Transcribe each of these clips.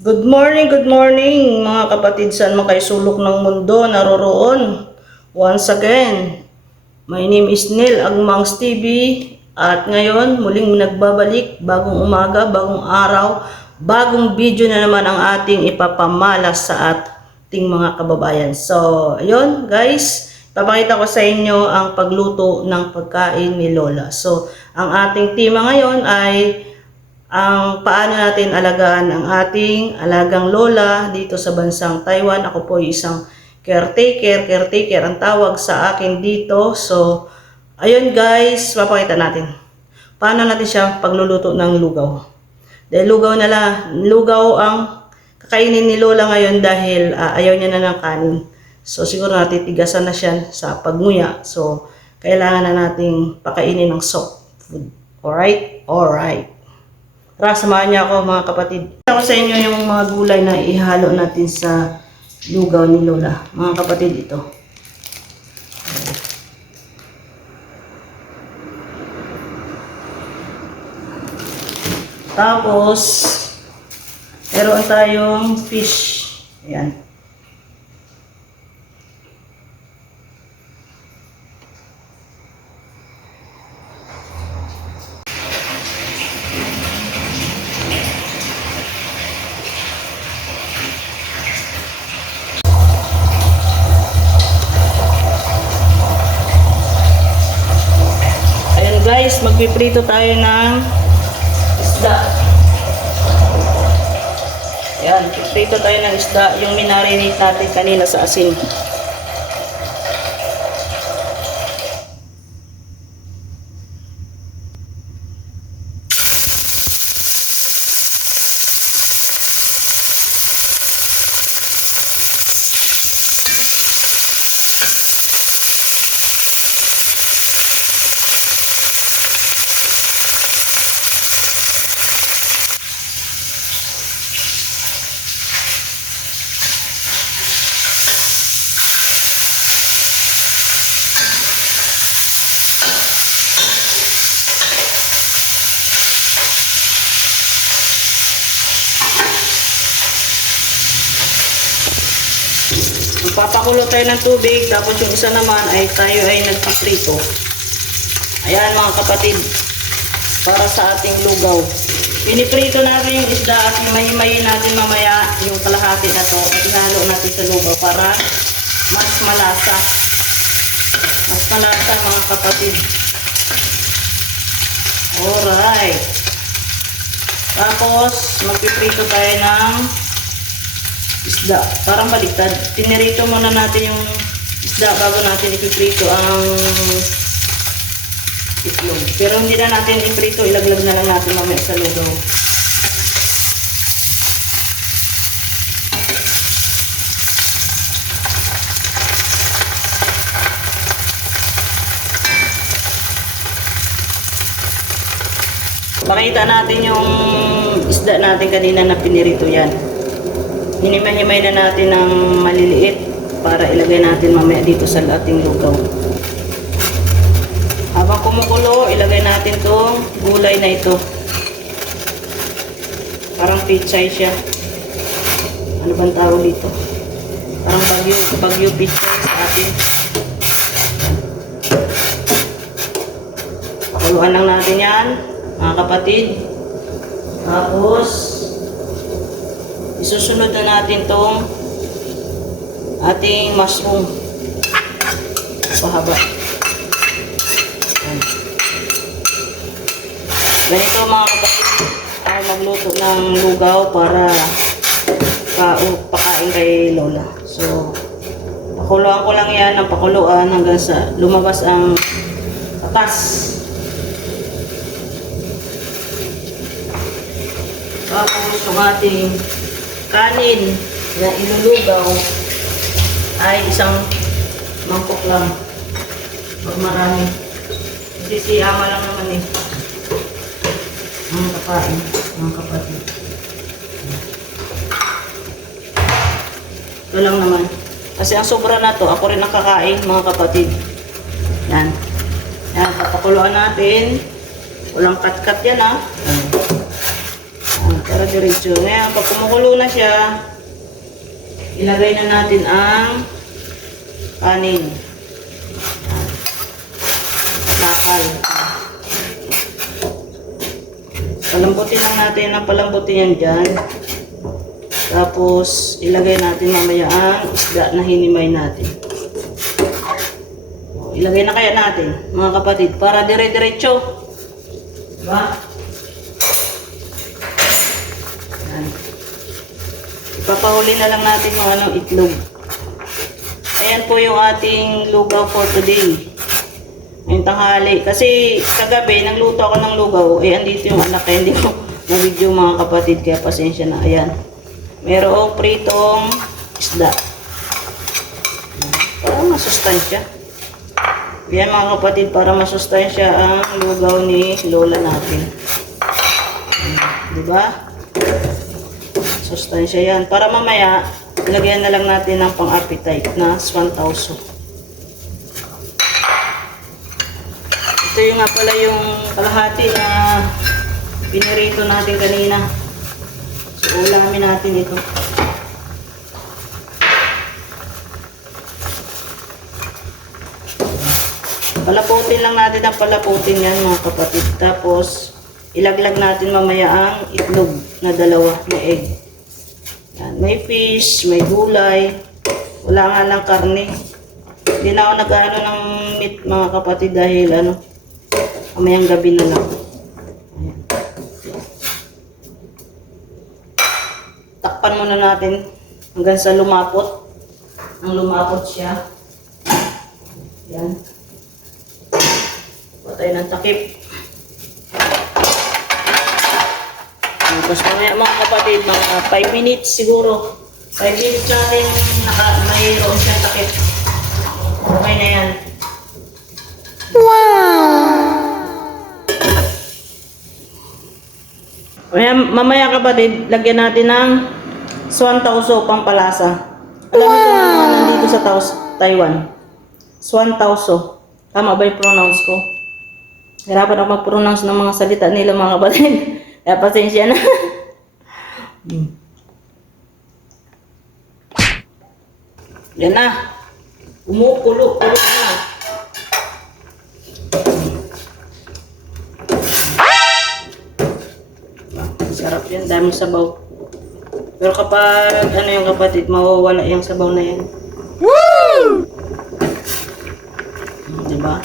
Good morning, good morning mga kapatid saan man kayo sulok ng mundo naroroon. Once again, my name is Neil Agmangs TV at ngayon muling nagbabalik bagong umaga, bagong araw, bagong video na naman ang ating ipapamalas sa ating mga kababayan. So, ayun guys, papakita ko sa inyo ang pagluto ng pagkain ni Lola. So, ang ating tema ngayon ay ang paano natin alagaan ang ating alagang lola dito sa bansang Taiwan. Ako po ay isang caretaker, caretaker ang tawag sa akin dito. So, ayun guys, papakita natin. Paano natin siya pagluluto ng lugaw. Dahil lugaw na lang, lugaw ang kakainin ni lola ngayon dahil ah, ayaw niya na ng kanin. So, siguro natitigasan na siya sa pagmuya. So, kailangan na nating pakainin ng soft food. Alright? Alright. Tara, samahan niyo ako mga kapatid. Ako sa inyo yung mga gulay na ihalo natin sa lugaw ni Lola. Mga kapatid, ito. Tapos, meron tayong fish. Ayan. Magpiprito tayo ng isda. Ayan, piprito tayo ng isda. Yung minarinate natin kanina sa asin. Magpapakulo tayo ng tubig, tapos yung isa naman ay tayo ay nagpiprito. Ayan mga kapatid, para sa ating lugaw. Piniprito natin yung isda at himahimayin natin mamaya yung kalahati na to at ihalo natin sa lugaw para mas malasa. Mas malasa mga kapatid. Alright. Tapos, magpiprito tayo ng isda. Parang baliktad. Tinirito muna natin yung isda bago natin ipiprito ang itlog. Pero hindi na natin iprito, ilaglag na lang natin mamaya sa lugaw. Pakita natin yung isda natin kanina na pinirito yan. Hinimay-himay na natin ng maliliit para ilagay natin mamaya dito sa ating lugaw. Habang kumukulo, ilagay natin tong gulay na ito. Parang pichay siya. Ano bang tawag dito? Parang bagyo, bagyo pichay sa atin. Pakuluan lang natin yan, mga kapatid. Tapos, isusunod na natin tong ating mushroom. Pahaba. Ganito mga kapatid, ay magluto ng lugaw para pa pakain kay Lola. So, pakuluan ko lang yan ng pakuluan hanggang sa lumabas ang katas. Tapos yung ating kanin na ilulugaw ay isang mangkok lang. Pag marami. Kasi siyama lang naman eh. Ang kakain, mga kapatid. Ito lang naman. Kasi ang sobra na to, ako rin ang kakain, mga kapatid. Yan. Yan, papakuluan natin. Walang kat-kat yan, ha. Para diretso. Ngayon, pag kumukulo na siya, ilagay na natin ang kanin. Yan. Nakal. Palambutin lang natin ang palambutin yan dyan. Tapos, ilagay natin mamaya ang isda na hinimay natin. Ilagay na kaya natin, mga kapatid, para dire-diretso. Diba? Ipapahuli na lang natin yung ano, itlog. Ayan po yung ating lugaw for today. Ngayong tanghali. Kasi kagabi, nagluto ako ng lugaw. Eh, andito yung anak kaya hindi ko na-video mga kapatid. Kaya pasensya na. Ayan. Merong pritong isda. Para masustansya. Yan mga kapatid, para masustansya ang lugaw ni lola natin. Ayan, Di ba? Sustansya yan. Para mamaya, lagyan na lang natin ng pang-appetite na swantoso. Ito yung nga pala yung kalahati na pinirito natin kanina. So, ulamin natin ito. Palaputin lang natin ang palaputin yan mga kapatid. Tapos, ilaglag natin mamaya ang itlog na dalawa na egg. Yan. May fish, may gulay. Wala nga lang karne. Hindi na ako nag-ano ng meat mga kapatid dahil ano, kamayang gabi na lang. Ayan. Takpan muna natin hanggang sa lumapot. Ang lumapot siya. Yan. Patay ng takip. Tapos mamaya mga kapatid, mga 5 minutes siguro. 5 minutes natin naka, mayroon siyang takip. Okay na yan. Mamaya, mamaya kapatid, lagyan natin ng swan tauso pampalasa. Alam niyo kung ano nandito sa Taos, Taiwan. Swan tauso. Tama ba yung pronounce ko? Hirapan ako mag-pronounce ng mga salita nila mga kapatid. Kaya pasensya na. Hmm. Yan na. Umukulo, kulo na. Sarap yan, daming sabaw. Pero kapag ano yung kapatid, mawawala yung sabaw na yan. Woo! Diba?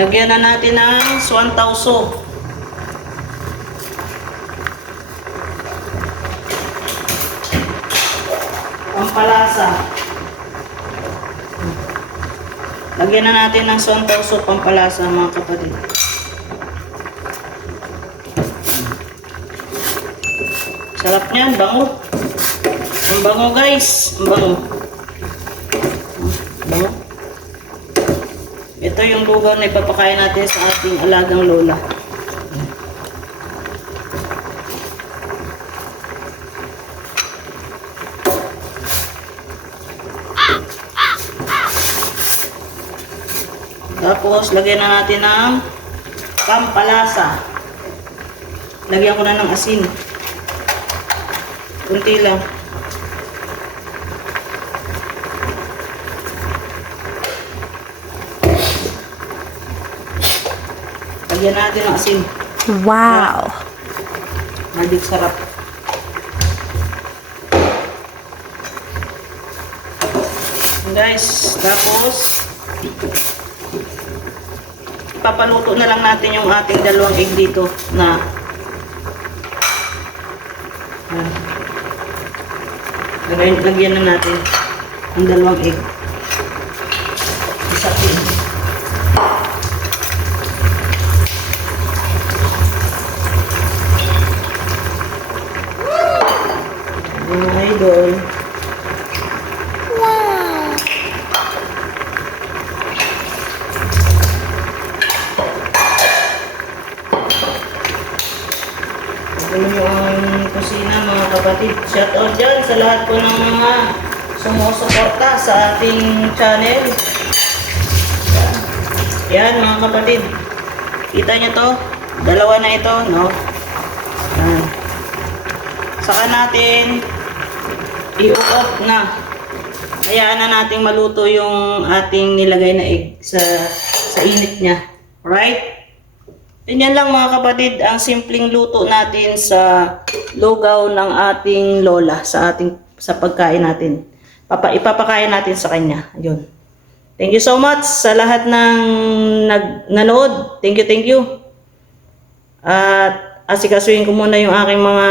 Lagyan na natin ng swan tauso. Pampalasa. Lagyan na natin ng swan tauso pampalasa mga kapatid. Sarap niyan, bango. Ang bango guys, ang. Bango. Ito yung lugaw na ipapakain natin sa ating alagang lola. Tapos, lagyan na natin ng pampalasa. Lagyan ko na ng asin. Kunti lang. Lagyan natin ng asin. Wow. Magic sarap. Guys, tapos ipapaluto na lang natin yung ating dalawang egg dito na lagyan, na natin ang dalawang egg. Isa din. Mga idol. Ano yung kusina mga kapatid. Shout out dyan sa lahat po ng mga sumusuporta sa ating channel. Yan. Yan mga kapatid. Kita nyo to? Dalawa na ito, no? Yan. Saka natin i-off na. Hayaan na nating maluto yung ating nilagay na egg sa, sa init niya. Right? Ganyan lang mga kapatid, ang simpleng luto natin sa lugaw ng ating lola sa ating sa pagkain natin. Papa, ipapakain natin sa kanya. Ayun. Thank you so much sa lahat ng nag, nanood. Thank you, thank you. At asikasuhin ko muna yung aking mga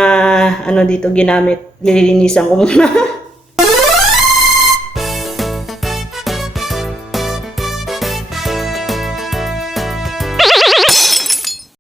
ano dito ginamit. Lilinisan ko muna.